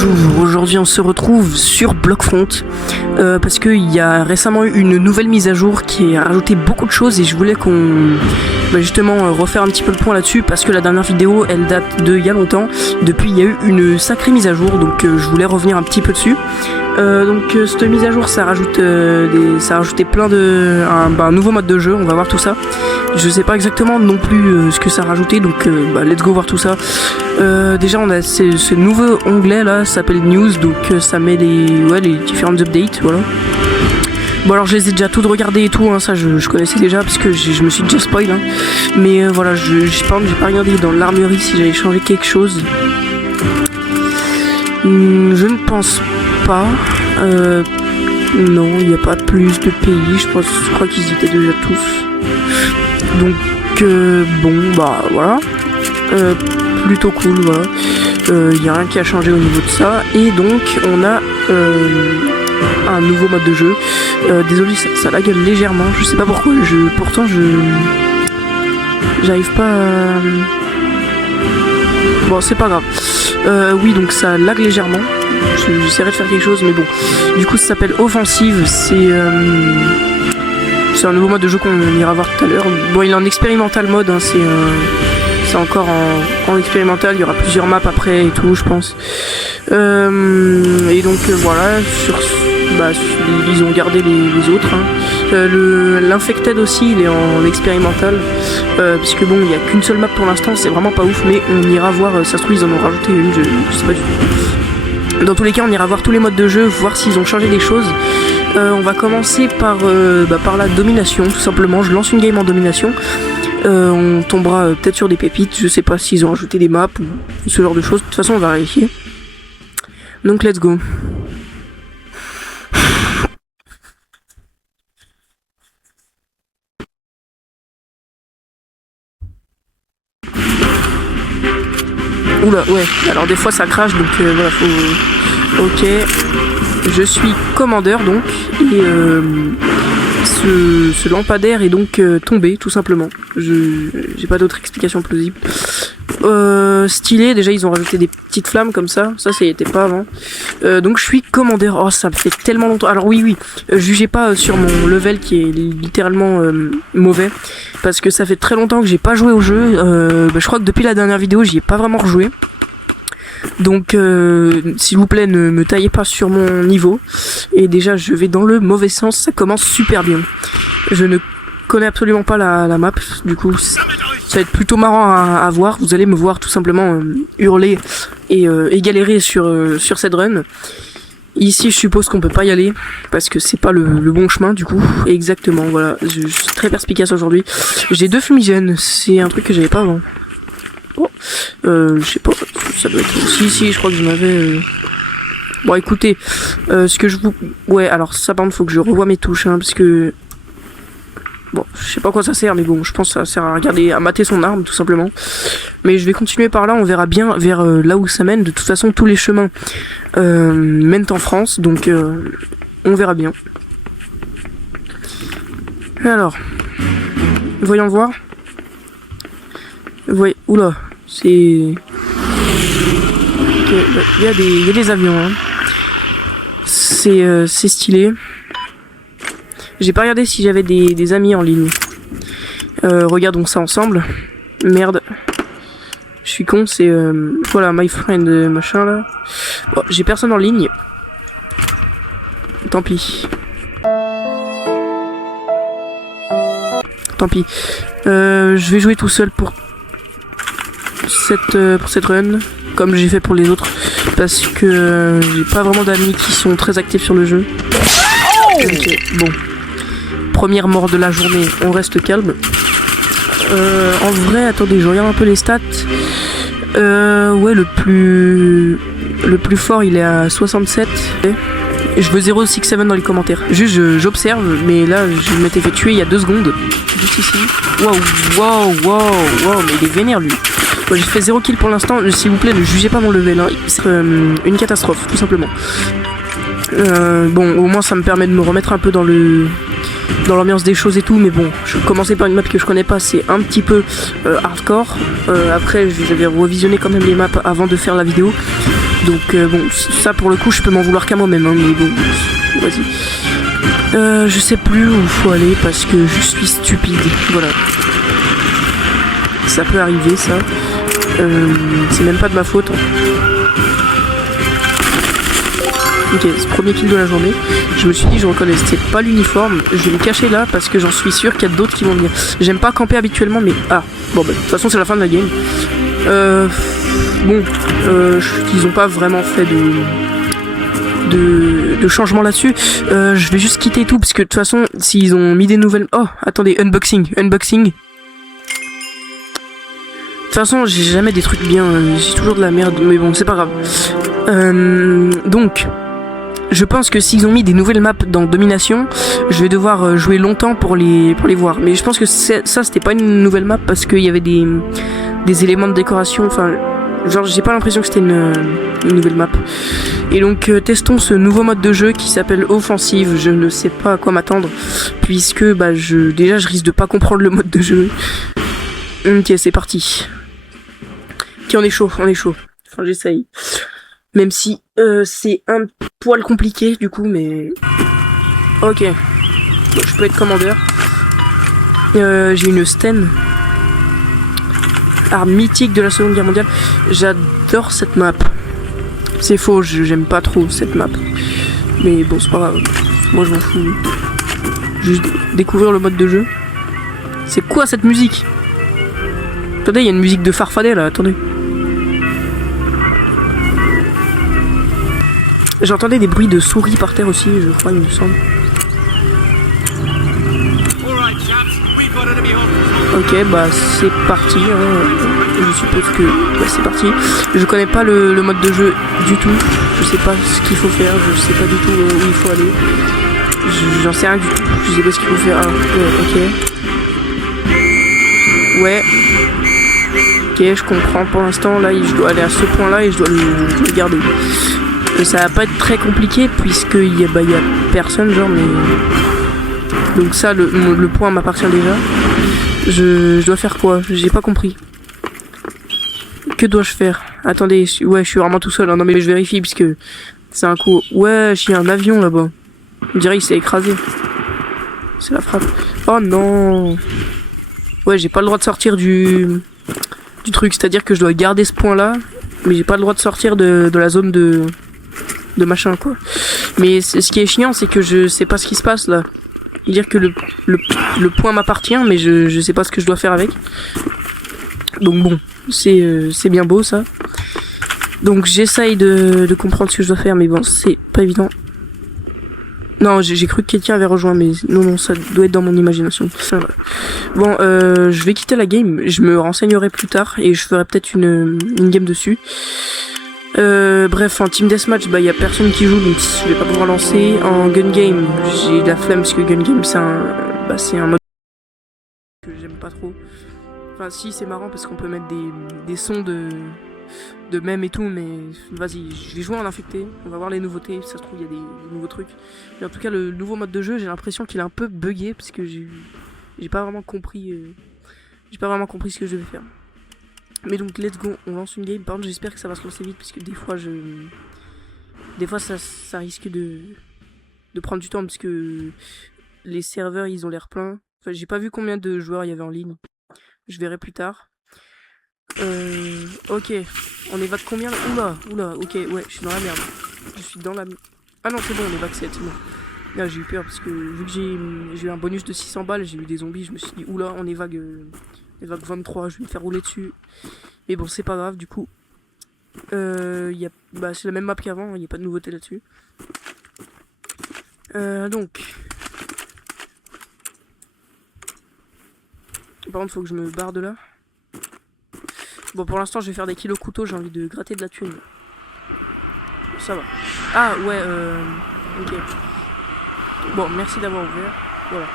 Bonjour, aujourd'hui on se retrouve sur Blockfront parce qu'il y a récemment eu une nouvelle mise à jour qui a rajouté beaucoup de choses et je voulais qu'on justement refaire un petit peu le point là-dessus parce que la dernière vidéo elle date de il y a longtemps. Depuis il y a eu une sacrée mise à jour, donc je voulais revenir un petit peu dessus. Cette mise à jour ça a rajouté plein de un nouveau mode de jeu, on va voir tout ça. Je sais pas exactement non plus ce que ça a rajouté, donc let's go voir tout ça. Déjà on a ce nouveau onglet là, ça s'appelle News, donc ça met les différentes updates, voilà. Bon alors je les ai déjà toutes regardées et tout, hein, ça je connaissais déjà parce que je me suis déjà spoil, hein. Mais voilà, j'ai pas regardé dans l'armurerie si j'avais changé quelque chose. Je ne pense pas. Non, il n'y a pas plus de pays, je crois qu'ils étaient déjà tous. Donc bon bah voilà. Plutôt cool, voilà. Il n'y a rien qui a changé au niveau de ça. Et donc on a un nouveau mode de jeu. Désolé, ça lag légèrement, je sais pas pourquoi. Pourtant j'arrive pas à... Bon c'est pas grave. Oui, donc ça lag légèrement. J'essaierai de faire quelque chose, mais bon. Du coup ça s'appelle Offensive. C'est un nouveau mode de jeu qu'on ira voir tout à l'heure. Bon, il est en expérimental mode, hein, c'est encore en expérimental, il y aura plusieurs maps après et tout, je pense. Et donc voilà, ils ont gardé les autres. Hein. L'Infected aussi, il est en expérimental. Puisque bon, il n'y a qu'une seule map pour l'instant, c'est vraiment pas ouf, mais on ira voir, ça se trouve ils en ont rajouté une, je sais pas du tout. Dans tous les cas, on ira voir tous les modes de jeu, voir s'ils ont changé des choses. On va commencer par la domination, tout simplement. Je lance une game en domination. On tombera peut-être sur des pépites, je sais pas s'ils ont ajouté des maps ou ce genre de choses. De toute façon, on va vérifier. Donc, let's go. Oula, ouais, alors des fois ça crache, donc voilà, faut... Ok, je suis commandeur donc, et ce lampadaire est donc tombé, tout simplement. J'ai pas d'autre explication plausible. Stylé, déjà ils ont rajouté des petites flammes comme ça était pas avant. Donc je suis commandeur, oh ça me fait tellement longtemps. Alors oui, jugez pas sur mon level qui est littéralement mauvais, parce que ça fait très longtemps que j'ai pas joué au jeu. Je crois que depuis la dernière vidéo j'y ai pas vraiment rejoué. Donc s'il vous plaît ne me taillez pas sur mon niveau. Et déjà je vais dans le mauvais sens, ça commence super bien. Je ne connais absolument pas la map, du coup ça va être plutôt marrant à voir. Vous allez me voir tout simplement hurler et galérer sur cette run. Ici je suppose qu'on peut pas y aller parce que c'est pas le bon chemin du coup. Exactement, voilà, je suis très perspicace aujourd'hui. J'ai 2 fumigènes, c'est un truc que j'avais pas avant. Oh, je sais pas, ça doit être... Si, je crois que j'en avais... Bon écoutez, ce que je vous... Ouais, alors ça par contre faut que je revoie mes touches, hein, parce que... Bon, je sais pas à quoi ça sert, mais bon, je pense que ça sert à regarder, à mater son arme, tout simplement. Mais je vais continuer par là, on verra bien vers là où ça mène. De toute façon, tous les chemins mènent en France, donc on verra bien. Alors, voyons voir. Ouais, oula, c'est... Okay, il y a des avions, hein. C'est stylé. J'ai pas regardé si j'avais des amis en ligne. Regardons ça ensemble. Merde. Je suis con, c'est... voilà, my friend, machin, là. Bon, j'ai personne en ligne. Tant pis. Tant pis. Je vais jouer tout seul pour cette run, comme j'ai fait pour les autres, parce que j'ai pas vraiment d'amis qui sont très actifs sur le jeu. Ok, bon. Première mort de la journée, on reste calme. En vrai, attendez, je regarde un peu les stats. Ouais, le plus fort, il est à 67. Et je veux 067 dans les commentaires. Juste, j'observe, mais là, je m'étais fait tuer il y a 2 secondes. Juste ici. Waouh, mais il est vénère, lui. Ouais, j'ai fait 0 kill pour l'instant. S'il vous plaît, ne jugez pas mon level, hein. C'est une catastrophe, tout simplement. Bon, au moins, ça me permet de me remettre un peu dans l'ambiance des choses et tout, mais bon, je commençais par une map que je connais pas, c'est un petit peu hardcore. Après, j'avais revisionné quand même les maps avant de faire la vidéo. Donc bon, ça pour le coup je peux m'en vouloir qu'à moi-même, hein, mais bon, vas-y. Je sais plus où faut aller parce que je suis stupide, voilà. Ça peut arriver ça. C'est même pas de ma faute. Ok, c'est le premier kill de la journée. Je me suis dit, je reconnaissais pas l'uniforme. Je vais me cacher là parce que j'en suis sûr qu'il y a d'autres qui vont venir. J'aime pas camper habituellement, mais ah, bon bah, de toute façon c'est la fin de la game. Bon, ils ont pas vraiment fait de changement là-dessus. Je vais juste quitter tout parce que de toute façon, s'ils ont mis des nouvelles. Oh, attendez, unboxing. De toute façon, j'ai jamais des trucs bien. J'ai toujours de la merde, mais bon, c'est pas grave. Donc. Je pense que s'ils ont mis des nouvelles maps dans Domination, je vais devoir jouer longtemps pour les voir. Mais je pense que ça c'était pas une nouvelle map parce qu'il y avait des éléments de décoration. Enfin, genre j'ai pas l'impression que c'était une nouvelle map. Et donc testons ce nouveau mode de jeu qui s'appelle Offensive. Je ne sais pas à quoi m'attendre puisque bah déjà je risque de pas comprendre le mode de jeu. Ok, c'est parti. Ok, on est chaud. Enfin j'essaye. Même si c'est un poil compliqué du coup, mais... Ok. Donc, je peux être commandeur. J'ai une Sten. Arme mythique de la Seconde Guerre mondiale. J'adore cette map. C'est faux, j'aime pas trop cette map. Mais bon, c'est pas grave. Moi je m'en fous. Juste découvrir le mode de jeu. C'est quoi cette musique? Attendez, il y a une musique de Farfadet là, attendez. J'entendais des bruits de souris par terre aussi, je crois, il me semble. Ok, bah c'est parti. Hein. Je suppose que bah, c'est parti. Je connais pas le mode de jeu du tout. Je sais pas ce qu'il faut faire. Je sais pas du tout où il faut aller. J'en sais rien du tout. Je sais pas ce qu'il faut faire. Ok. Ouais. Ok, je comprends. Pour l'instant, là, je dois aller à ce point-là et je dois le garder. Ça va pas être très compliqué puisqu'il y a personne genre, mais donc ça le point m'appartient déjà. Je dois faire quoi? J'ai pas compris. Que dois-je faire? Attendez, ouais, je suis vraiment tout seul, hein. Non mais je vérifie puisque c'est un coup. Ouais, il y a un avion là-bas. On dirait qu'il s'est écrasé. C'est la frappe. Oh non. Ouais, j'ai pas le droit de sortir du truc, c'est-à-dire que je dois garder ce point là, mais j'ai pas le droit de sortir de la zone de machin quoi. Mais ce qui est chiant, c'est que je sais pas ce qui se passe là. Dire que le point m'appartient, mais je sais pas ce que je dois faire avec. Donc bon, c'est bien beau ça. Donc j'essaye de comprendre ce que je dois faire, mais bon, c'est pas évident. Non, j'ai cru que quelqu'un avait rejoint, mais non, ça doit être dans mon imagination. Bon, je vais quitter la game, je me renseignerai plus tard et je ferai peut-être une game dessus. Bref, en team deathmatch, bah y a personne qui joue, donc je vais pas pouvoir lancer. En gun game, j'ai la flemme parce que gun game c'est un mode que j'aime pas trop. Enfin si, c'est marrant parce qu'on peut mettre des sons de mèmes et tout, mais vas-y, je vais jouer en infecté, on va voir les nouveautés, si ça se trouve il y a des nouveaux trucs. Mais en tout cas, le nouveau mode de jeu, j'ai l'impression qu'il est un peu buggé parce que j'ai pas vraiment compris ce que je devais faire. Mais donc let's go, on lance une game. Par contre j'espère que ça va se lancer vite parce que des fois ça risque de prendre du temps parce que les serveurs ils ont l'air pleins. Enfin j'ai pas vu combien de joueurs il y avait en ligne. Je verrai plus tard. Ok, on évacue combien là? Oula, ok, ouais, je suis dans la merde. Je suis dans la... Ah non c'est bon, on évacue 7, c'est bon. Là j'ai eu peur parce que vu que j'ai eu un bonus de 600 balles, j'ai eu des zombies, je me suis dit oula, on évacue 23, je vais me faire rouler dessus. Mais bon, c'est pas grave, du coup. C'est la même map qu'avant, il n'y a pas de nouveauté là-dessus. Donc. Par contre, faut que je me barre de là. Bon, pour l'instant, je vais faire des kilos couteau, j'ai envie de gratter de la thune. Ça va. Ah, ouais, ok. Bon, merci d'avoir ouvert. Voilà.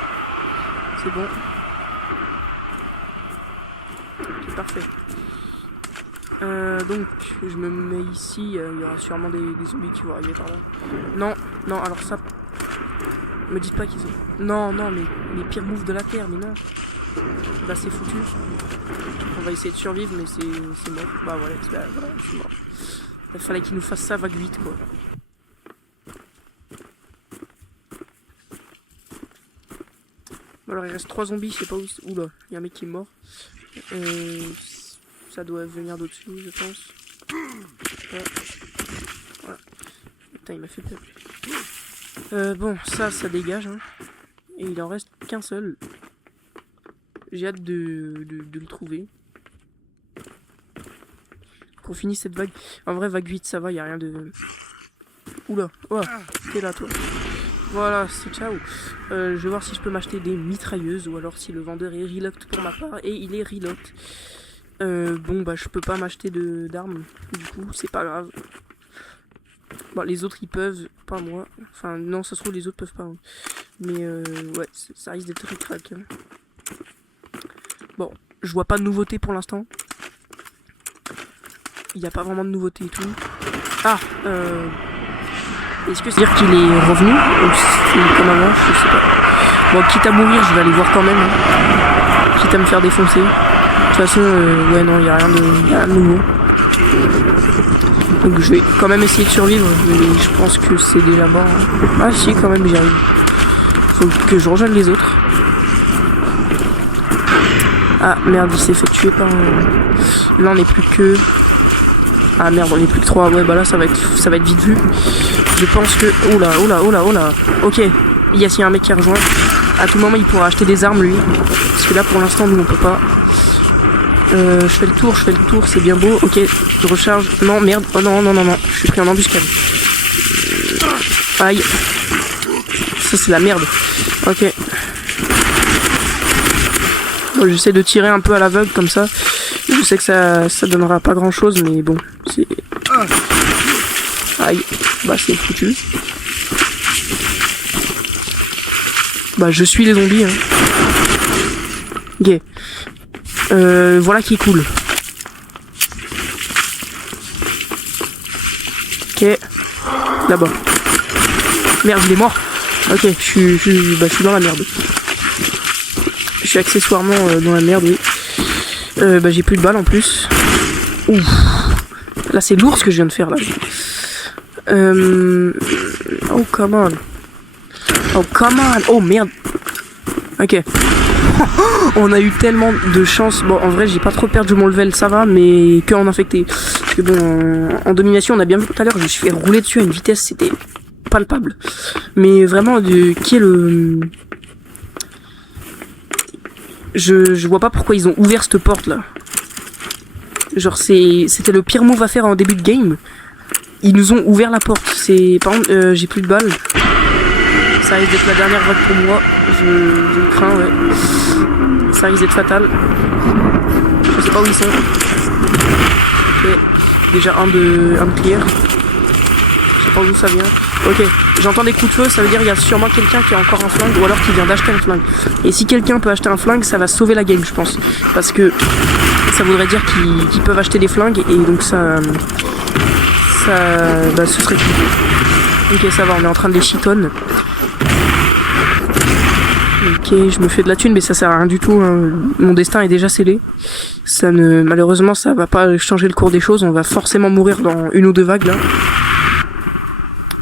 C'est bon. Ok, parfait. Donc, je me mets ici. Il y aura sûrement des zombies qui vont arriver par là. Non, alors ça... Me dites pas qu'ils ont... Non, mais les pires moves de la Terre, mais non. Là, c'est foutu. On va essayer de survivre, mais c'est mort. Bah voilà, je suis mort. Il fallait qu'il nous fasse ça vague 8 quoi. Alors il reste 3 zombies, je sais pas où. Oula, il y a un mec qui est mort. Ça doit venir d'au-dessus, je pense. Ouais. Voilà. Putain, il m'a fait peur. Bon, ça dégage. Hein. Et il en reste qu'un seul. J'ai hâte de le trouver. Qu'on finisse cette vague. En vrai, vague 8, ça va, y a rien de... Oula, oh, t'es là, toi. Voilà, c'est ciao. Je vais voir si je peux m'acheter des mitrailleuses ou alors si le vendeur est relocked pour ma part. Et il est relocked. Bon, bah, je peux pas m'acheter d'armes. Du coup, c'est pas grave. Bon, les autres, ils peuvent, pas moi. Enfin, non, ça se trouve, les autres peuvent pas. Hein. Mais, ouais, ça risque d'être ric-rac. Hein. Bon, je vois pas de nouveauté pour l'instant. Il n'y a pas vraiment de nouveauté et tout. Ah, est-ce que c'est-à-dire qu'il est revenu ou c'est comme avant? Je sais pas. Bon, quitte à mourir, je vais aller voir quand même. Hein. Quitte à me faire défoncer. De toute façon, ouais, non, il n'y a rien de nouveau. Donc je vais quand même essayer de survivre. Mais je pense que c'est déjà mort. Hein. Ah si, quand même, j'y arrive. Faut que je rejoigne les autres. Ah, merde, il s'est fait tuer par... Là, on n'est plus que... Ah merde, on est plus que 3. Ouais, bah là, ça va être vite vu. Je pense que... Oh là, oh là, oh là, oh là. Ok. Yes, il y a un mec qui a rejoint. À tout moment, il pourra acheter des armes, lui. Parce que là, pour l'instant, nous, on peut pas. Je fais le tour, c'est bien beau. Ok, je recharge. Non, merde. Oh non, non, non, non. Je suis pris en embuscade. Aïe. Ça, c'est la merde. Ok. Bon, j'essaie de tirer un peu à l'aveugle, comme ça. Je sais que ça donnera pas grand chose, mais bon, c'est... Aïe, bah c'est foutu. Bah je suis les zombies, hein. Ok. Voilà qui est cool. Ok. Là-bas. Merde, il est mort. Ok, je suis dans la merde. Je suis accessoirement dans la merde, oui. Bah j'ai plus de balles en plus. Ouf. Là c'est lourd ce que je viens de faire là. Oh come on. Oh come on. Oh merde. Ok. On a eu tellement de chance. Bon en vrai j'ai pas trop perdu mon level, ça va, mais que en infecté. Parce que bon en domination on a bien vu tout à l'heure, je me suis fait rouler dessus à une vitesse, c'était palpable. Mais vraiment qui est le... Je vois pas pourquoi ils ont ouvert cette porte là. Genre c'était le pire move à faire en début de game. Ils nous ont ouvert la porte. Par contre j'ai plus de balles. Ça risque d'être la dernière vague pour moi. Je le crains, ouais. Ça risque d'être fatal. Je sais pas où ils sont. Ok. Déjà un de clear. Je sais pas d'où ça vient. Ok, j'entends des coups de feu, ça veut dire qu'il y a sûrement quelqu'un qui a encore un flingue ou alors qui vient d'acheter un flingue. Et si quelqu'un peut acheter un flingue, ça va sauver la game, je pense. Parce que ça voudrait dire qu'ils peuvent acheter des flingues et donc ça bah, ce serait cool. Ok, ça va, on est en train de les chitonner. Ok, je me fais de la thune, mais ça sert à rien du tout. Hein. Mon destin est déjà scellé. Malheureusement, ça va pas changer le cours des choses. On va forcément mourir dans une ou deux vagues là.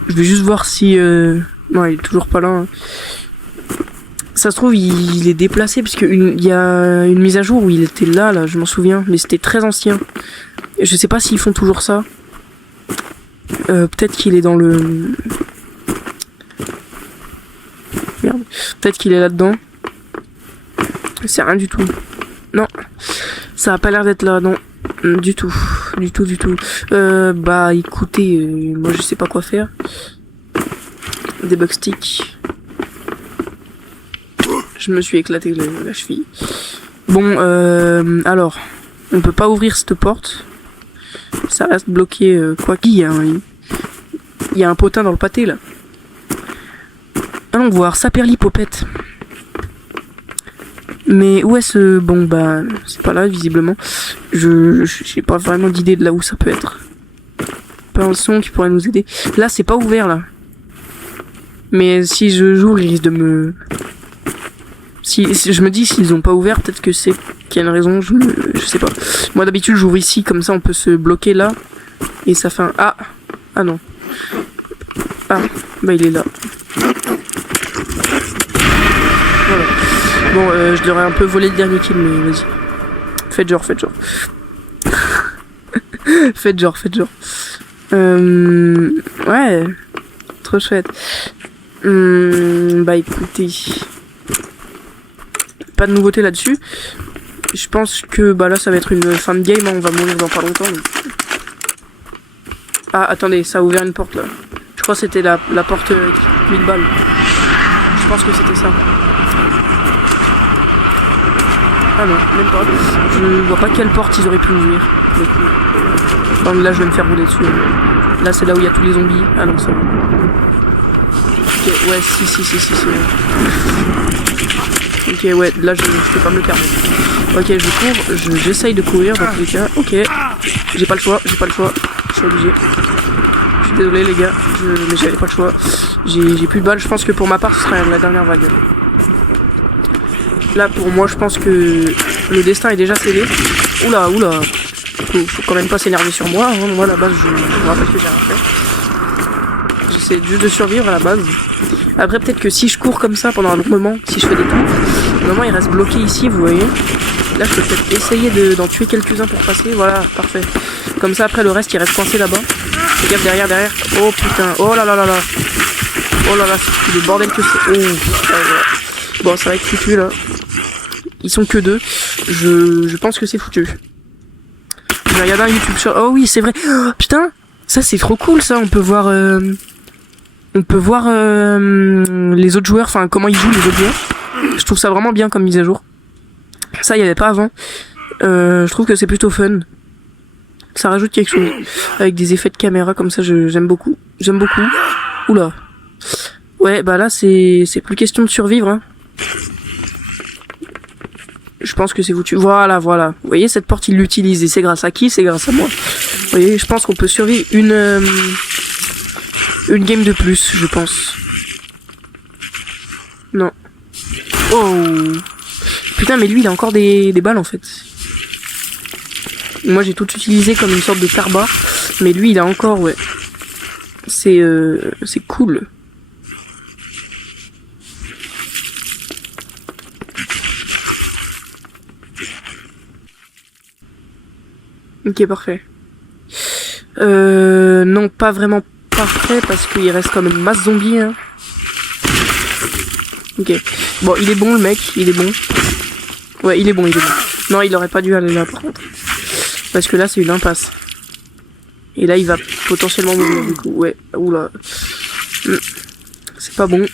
Je vais juste voir si... Non, il est toujours pas là. Hein. Ça se trouve, il est déplacé, parce qu'il y a une mise à jour où il était là, je m'en souviens. Mais c'était très ancien. Je sais pas s'ils font toujours ça. Peut-être qu'il est dans le... Merde. Peut-être qu'il est là-dedans. C'est rien du tout. Non. Ça a pas l'air d'être là, non. Du tout. Bah écoutez, moi je sais pas quoi faire. Des bug sticks. Je me suis éclaté la cheville. Bon, alors, on peut pas ouvrir cette porte. Ça reste bloqué, quoi qu'il y a. Il y a un potin dans le pâté là. Allons voir, Saperlipopette. Mais où est-ce... Bon bah, c'est pas là visiblement. J'ai pas vraiment d'idée de là où ça peut être. Pas un son qui pourrait nous aider. Là c'est pas ouvert là. Mais si je joue, il risque de me... Si je me dis s'ils ont pas ouvert, peut-être que c'est qu'il y a une raison, je sais pas. Moi d'habitude j'ouvre ici, comme ça on peut se bloquer là. Et ça fait un... Ah! Ah non. Ah, bah il est là. Voilà. Bon, je leur ai un peu volé le dernier kill, mais vas-y. Faites genre, faites genre. Faites genre, faites genre. Ouais. Trop chouette. Bah écoutez. Pas de nouveauté là-dessus. Je pense que bah là ça va être une fin de game, hein, on va mourir dans pas longtemps. Donc... Ah attendez, ça a ouvert une porte là. Je crois que c'était la porte qui 1000 balles. Je pense que c'était ça. Ah non, même pas. Je vois pas quelle porte ils auraient pu ouvrir. Donc là je vais me faire rouler dessus. Là c'est là où il y a tous les zombies. Ah non, ça va. Ok, ouais, si. Ok, ouais, là je peux pas me le permettre. Ok, je cours, j'essaye de courir dans tous les cas. Ok, j'ai pas le choix, je suis obligé. Je suis désolé les gars, mais j'avais pas le choix. J'ai plus de balles, je pense que pour ma part ce sera la dernière vague. Là pour moi je pense que le destin est déjà scellé. Oula. Faut quand même pas s'énerver sur moi, hein. Moi à la base je me rappelle que j'ai rien fait. J'essaie juste de survivre à la base. Après peut-être que si je cours comme ça pendant un long moment, si je fais des tours, au moment il reste bloqué ici, vous voyez. Là je peux peut-être essayer d'en tuer quelques-uns pour passer, voilà, parfait. Comme ça après le reste il reste coincé là-bas. Fais gaffe derrière. Oh putain, oh là là. Oh là là, c'est le bordel que c'est. Oh, ouais, voilà. Bon ça va être foutu là. Ils sont que deux. Je pense que c'est foutu. J'ai regardé un YouTube short. Oh oui c'est vrai. Oh, putain, ça c'est trop cool ça, on peut voir les autres joueurs, enfin comment ils jouent les autres joueurs. Je trouve ça vraiment bien comme mise à jour. Ça il y avait pas avant. Je trouve que c'est plutôt fun. Ça rajoute quelque chose. Avec des effets de caméra comme ça, j'aime beaucoup. Oula. Ouais bah là c'est plus question de survivre, hein. Je pense que c'est foutu. Voilà. Vous voyez cette porte il l'utilise et c'est grâce à qui? C'est grâce à moi. Vous voyez, je pense qu'on peut survivre une game de plus, je pense. Non. Oh. Putain, mais lui, il a encore des balles, en fait. Moi, j'ai tout utilisé comme une sorte de tarba. Mais lui, il a encore, ouais. C'est cool. Ok, parfait. Non, pas vraiment parfait, parce qu'il reste quand même masse zombies, hein. Ok. Bon, il est bon, le mec, il est bon. Ouais, il est bon. Non, il aurait pas dû aller là, par contre. Parce que là, c'est une impasse. Et là, il va potentiellement mourir, du coup. Ouais, oula. C'est pas bon.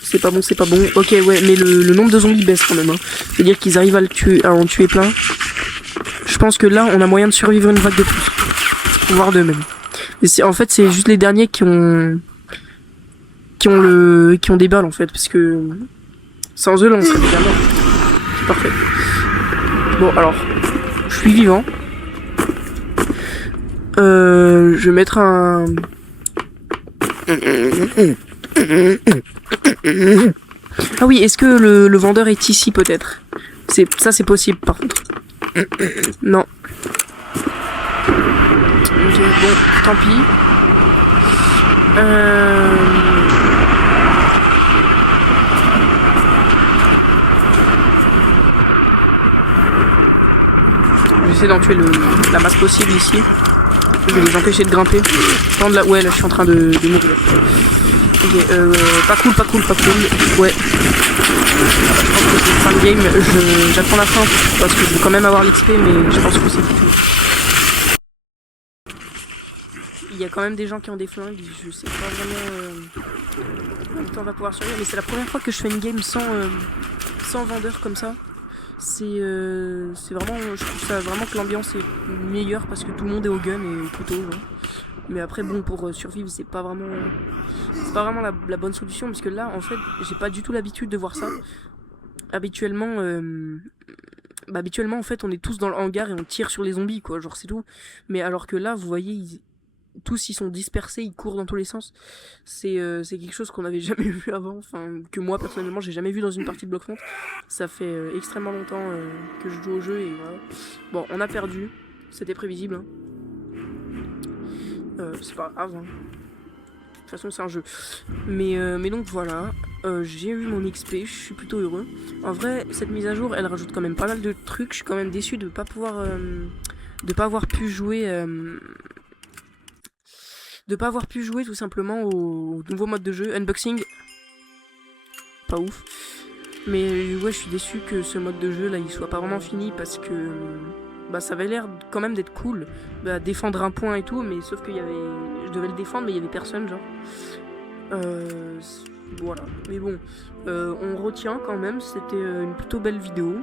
Ok, ouais, mais le nombre de zombies baisse quand même, hein. C'est-à-dire qu'ils arrivent à en tuer plein. Je pense que là, on a moyen de survivre une vague de plus. Voire deux, même. Et en fait, c'est juste les derniers qui ont des balles, en fait. Parce que sans eux, là, on serait déjà mort. C'est parfait. Bon, alors, je suis vivant. Je vais mettre un... Ah oui, est-ce que le vendeur est ici, peut-être? Ça, c'est possible, par contre. Non. Ok, bon, tant pis. J'essaie d'en tuer la masse possible ici. Je vais les empêcher de grimper. Ouais, là je suis en train de mourir. Ok, pas cool. Ouais. Je pense que c'est fin de game. J'attends la fin parce que je veux quand même avoir l'XP, mais je pense que c'est foutu. Il y a quand même des gens qui ont des flingues. Je sais pas vraiment combien de temps on va pouvoir survivre, mais c'est la première fois que je fais une game sans vendeur comme ça. C'est vraiment, je trouve ça vraiment que l'ambiance est meilleure parce que tout le monde est au gun et au couteau, genre. Mais après bon, pour survivre c'est pas vraiment la bonne solution, parce que là en fait j'ai pas du tout l'habitude de voir ça. Habituellement en fait on est tous dans le hangar et on tire sur les zombies, quoi, genre c'est tout. Mais alors que là vous voyez tous ils sont dispersés, ils courent dans tous les sens. C'est quelque chose qu'on n'avait jamais vu avant, enfin que moi personnellement j'ai jamais vu dans une partie de Block-Front. Ça fait extrêmement longtemps que je joue au jeu et voilà. Bon, on a perdu, c'était prévisible, hein. C'est pas grave, hein. De toute façon c'est un jeu. Mais donc voilà, j'ai eu mon XP, je suis plutôt heureux. En vrai, cette mise à jour, elle rajoute quand même pas mal de trucs. Je suis quand même déçu de pas pouvoir, de pas avoir pu jouer, tout simplement au nouveau mode de jeu. Unboxing, pas ouf. Mais ouais, je suis déçu que ce mode de jeu là, il soit pas vraiment fini parce que bah ça avait l'air quand même d'être cool, bah, défendre un point et tout, mais sauf qu'il y avait, je devais le défendre mais il y avait personne genre. Voilà, mais bon, on retient quand même, c'était une plutôt belle vidéo.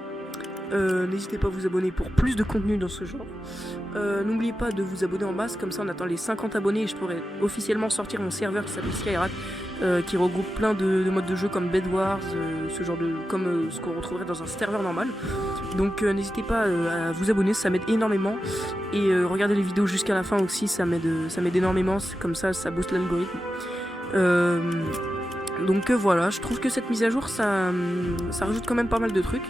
N'hésitez pas à vous abonner pour plus de contenu dans ce genre. N'oubliez pas de vous abonner en masse, comme ça on attend les 50 abonnés et je pourrai officiellement sortir mon serveur qui s'appelle Skyrat, qui regroupe plein de modes de jeu comme Bed Wars, ce genre de, comme ce qu'on retrouverait dans un serveur normal. Donc n'hésitez pas à vous abonner, ça m'aide énormément. Et regardez les vidéos jusqu'à la fin aussi, ça m'aide énormément, comme ça booste l'algorithme. Donc voilà, je trouve que cette mise à jour ça rajoute quand même pas mal de trucs.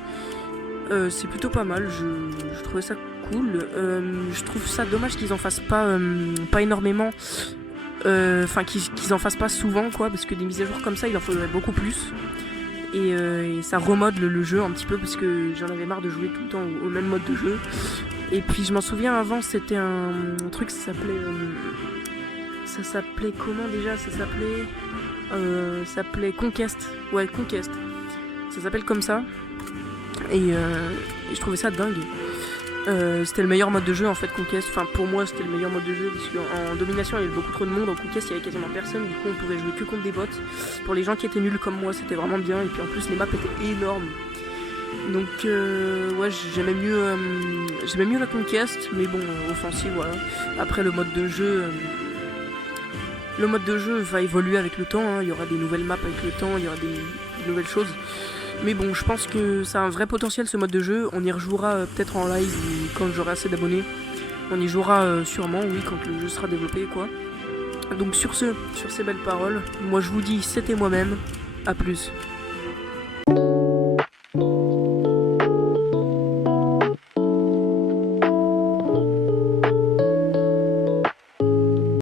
C'est plutôt pas mal, je trouvais ça cool. Je trouve ça dommage qu'ils en fassent pas énormément, enfin qu'ils en fassent pas souvent quoi, parce que des mises à jour comme ça il en faudrait beaucoup plus. Et ça remode le jeu un petit peu parce que j'en avais marre de jouer tout le temps au même mode de jeu. Et puis je m'en souviens avant c'était un truc ça s'appelait comment déjà, ça s'appelait Conquest. Ouais, Conquest. Ça s'appelle comme ça. Et je trouvais ça dingue. C'était le meilleur mode de jeu en fait, Conquest. Enfin, pour moi, c'était le meilleur mode de jeu parce qu'en domination, il y avait beaucoup trop de monde. En Conquest, il y avait quasiment personne. Du coup, on pouvait jouer que contre des bots. Pour les gens qui étaient nuls comme moi, c'était vraiment bien. Et puis en plus, les maps étaient énormes. Donc, ouais, j'aimais mieux la Conquest. Mais bon, offensive, voilà. Après, le mode de jeu va évoluer avec le temps. Hein. Il y aura des nouvelles maps avec le temps. Il y aura des nouvelles choses. Mais bon, je pense que ça a un vrai potentiel ce mode de jeu. On y rejouera peut-être en live quand j'aurai assez d'abonnés. On y jouera sûrement, oui, quand le jeu sera développé, quoi. Donc sur ces belles paroles, moi je vous dis, c'était moi-même. À plus.